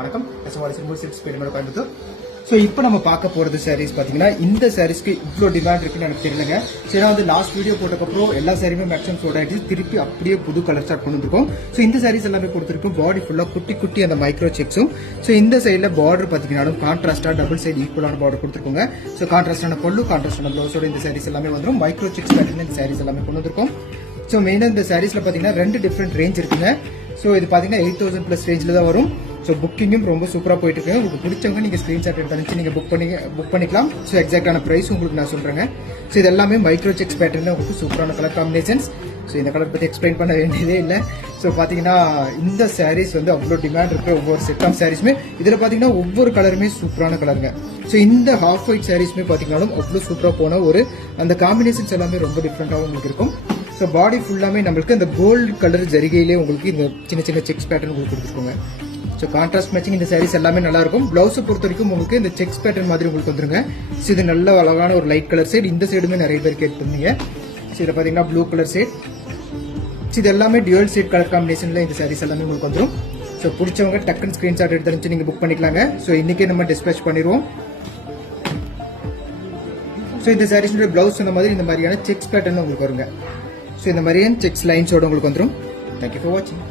வணக்கம். கோயம்புத்தூர். ஸோ இப்போ நம்ம பார்க்க போகிறது சாரீஸ் பார்த்தீங்கன்னா இந்த சாரீஸ்க்கு இவ்வளோ டிமாண்ட் இருக்குன்னு எனக்கு தெரியலங்க. சரி, வந்து லாஸ்ட் வீடியோ போட்டக்கப்புறம் எல்லா சாரியுமே மேக்ஸிமம் சோட் ஆகிட்டு திருப்பி அப்படியே புது கலர் ஸ்டார்ட் பண்ணிருக்கோம். ஸோ இந்த சாரீஸ் எல்லாமே கொடுத்துருக்கோம். பாடி ஃபுல்லாக குட்டி குட்டி அந்த மைக்ரோ செக்ஸும். ஸோ இந்த சைடில் பார்டர் பார்த்தீங்கன்னா கான்ட்ராஸ்டாக டபுள் சைடு ஈக்குவலான பார்டர் கொடுத்துருக்கோங்க. ஸோ கான்ட்ராஸ்டான பல்லு, கான்ட்ராஸ்டான ப்ளவுஸோட இந்த சாரீஸ் எல்லாமே வந்துடும். மைக்ரோ செக்ஸ் பேட்டர்ல இந்த சாரீஸ் எல்லாமே கொண்டு வந்திருக்கோம். ஸோ மெயினாக இந்த சாரீஸ்ல பார்த்தீங்கன்னா 2 டிஃப்ரெண்ட் ரேஞ்ச் இருக்குங்க. ஸோ இது பார்த்தீங்கன்னா 8000 ப்ளஸ் ரேஞ்சில் தான் வரும். ஸோ புக்கிங்கும் ரொம்ப சூப்பராக போயிட்டு இருக்கு. உங்களுக்கு பிடிச்சவங்க நீங்கள் ஸ்க்ரீன்ஷாட் எடுத்து நீங்கள் புக் பண்ணிக்கலாம். ஸோ எக்ஸாக்டான ப்ரைஸ் உங்களுக்கு நான் சொல்கிறேங்க. ஸோ இது எல்லாமே மைக்ரோ செக்ஸ் பேட்டர்ல உங்களுக்கு சூப்பரான கலர் காம்பினேஷன்ஸ். ஸோ இந்த கலர் பற்றி எக்ஸ்பிளைன் பண்ண வேண்டியதே இல்லை. ஸோ பார்த்தீங்கன்னா இந்த சாரீஸ் வந்து அவ்வளோ டிமாண்ட் இருக்கு. ஒவ்வொரு செட் ஆஃப் சாரீஸுமே இதில் பார்த்தீங்கன்னா ஒவ்வொரு கலருமே சூப்பரான கலருங்க. ஸோ இந்த ஹாஃப் ஒயிட் சாரீஸுமே பார்த்தீங்கன்னாலும் அவ்வளோ சூப்பராக போன ஒரு அந்த காம்பினேஷன்ஸ் எல்லாமே ரொம்ப டிஃப்ரெண்ட்டாகவும் உங்களுக்கு இருக்கும். ஸோ பாடி ஃபுல்லாமே நம்மளுக்கு அந்த கோல்டு கலர் ஜரிகையிலே உங்களுக்கு இந்த சின்ன சின்ன செக்ஸ் பேட்டர்ன் உங்களுக்கு கொடுத்துருக்கோங்க. ஸோ கான்ட்ராஸ்ட் மேட்சிங் இந்த சாரீஸ் எல்லாமே நல்லா இருக்கும். பிளவுஸை பொறுத்த வரைக்கும் உங்களுக்கு இந்த செக்ஸ் பேட்டர்ன் மாதிரி உங்களுக்கு வந்துருங்க. ஸோ இது நல்ல அழகான ஒரு லைட் கலர் சைடு. இந்த சைடுமே நிறைய பேர் கேட்டுருந்தீங்க. ஸோ இதில் பார்த்தீங்கன்னா ப்ளூ கலர் சைட். ஸோ இது எல்லாமே டியூவல் சைட் கலர் காம்பினேஷனில் இந்த சாரீஸ் எல்லாமே உங்களுக்கு வந்துடும். ஸோ பிடிச்சவங்க டக்குன்னு ஸ்க்ரீன்ஷாட் எடுத்து நீங்கள் புக் பண்ணிக்கலாங்க. ஸோ இன்னைக்கே நம்ம டிஸ்பேச் பண்ணிடுவோம். ஸோ இந்த சாரீஸோட பிளவுஸ் இந்த மாதிரி இந்த மாதிரியான செக்ஸ் பேட்டர்ன் உங்களுக்கு வருங்க. ஸோ இந்த மாதிரியான செக்ஸ் லைன்ஸோட உங்களுக்கு வந்துடும். தேங்க்யூ ஃபார் வாட்சிங்.